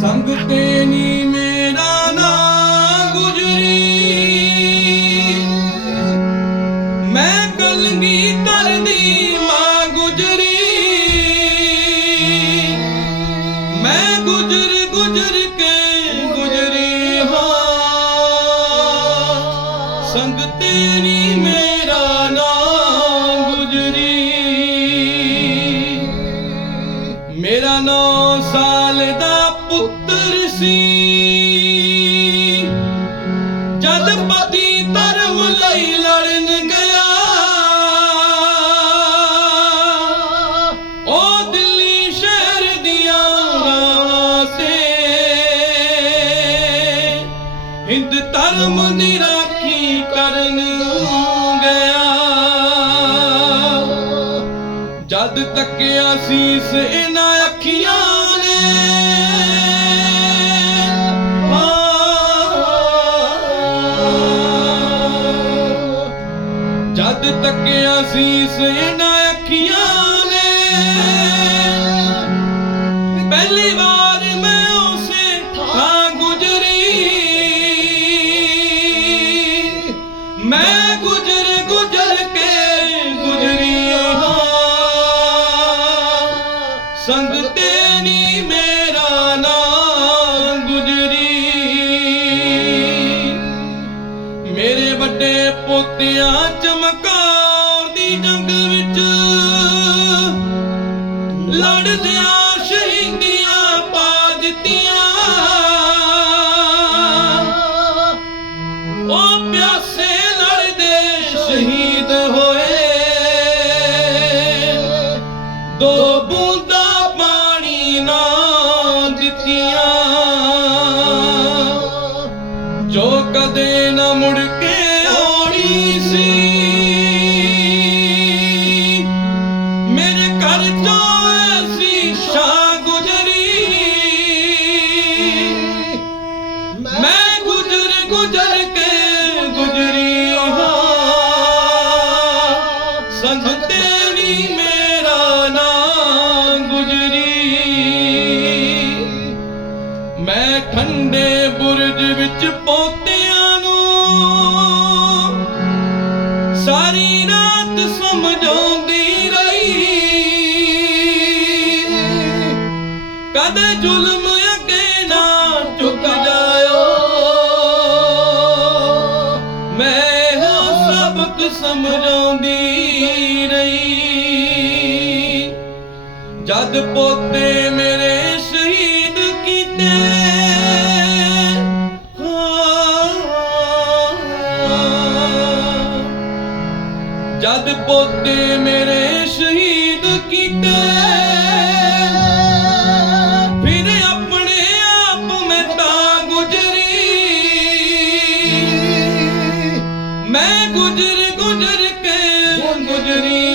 ਸੰਗ ਤੇ ਨੀ ਮੇਰਾ ਨਾ ਗੁਜਰੀ। ਮੈਂ ਕਲਗੀ ਤਰਦੀ ਮਾਂ ਗੁਜਰੀ। ਮੈਂ ਗੁਜਰ ਗੁਜਰ ਕੇ ਗੁਜਰੀ ਹਾਂ। ਸੰਗ ਤੇਰੀ ਮੇਰਾ ਨਾਮ ਗੁਜਰੀ। ਮੇਰਾ ਨੌ ਸਾ ਸੀ। ਜਦ ਪਤੀ ਧਰਮ ਲਈ ਲੜਨ ਗਿਆ, ਉਹ ਦਿੱਲੀ ਸ਼ਹਿਰ ਦੀਆਂ ਰਾਹਾਂ ਹਿੰਦ ਧਰਮ ਦੀ ਰਾਖੀ ਕਰਨ ਗਿਆ। ਜਦ ਤੱਕਿਆ ਸੀਸ ਇਹਨਾਂ ਅੱਖੀਆਂ ਜਦ ਤੱਕਿਆ ਸੀਸ ਇਹਨਾਂ ਅੱਖੀਆਂ ਨੇ, ਪਹਿਲੀ ਵਾਰ ਮੈਂ ਉਸੇ ਥਾਂ ਗੁਜਰੀ। ਮੈਂ ਗੁਜਰ ਗੁਜਰ ਕੇ ਗੁਜਰੀ ਹਾਂ। ਸੰਗ ਤੇਰੀ ਮੈਂ ਮੇਰੇ ਵੱਡੇ ਪੋਤਿਆਂ ਦੀ ਜੰਗ ਵਿੱਚ ਲੜਦਿਆਂ ਸ਼ਹੀਦੀਆਂ ਪਾ ਦਿੱਤੀਆਂ। ਉਹ ਪਿਆਸੇ ਲੜਦੇ ਸ਼ਹੀਦ ਹੋਏ। ਦੋ ਬੂੰਦਾਂ ਪਾਣੀ ਨਾ ਦਿੱਤੀਆਂ। ਜੋ ਕਦੇ ਨਾ ਬੁਰਜ ਵਿੱਚ ਪੋਤਿਆਂ ਨੂੰ ਸਾਰੀ ਰਾਤ ਸਮਝਾਉਂਦੀ ਰਹੀ। ਕਦੇ ਜ਼ੁਲਮ ਅੱਗੇ ਨਾ ਝੁਕ ਜਾਇਓ। ਮੈਂ ਹੋ ਸਬਕ ਸਮਝਾਉਂਦੀ ਰਹੀ। ਜਦ ਪੋਤੇ ਜਦ ਪੋਤੇ ਮੇਰੇ ਸ਼ਹੀਦ ਕੀਤੇ, ਫਿਰ ਆਪਣੇ ਆਪ ਮੈਂ ਤਾਂ ਗੁਜਰੀ। ਮੈਂ ਗੁਜਰ ਗੁਜਰ ਕੇ ਗੁਜਰੀ।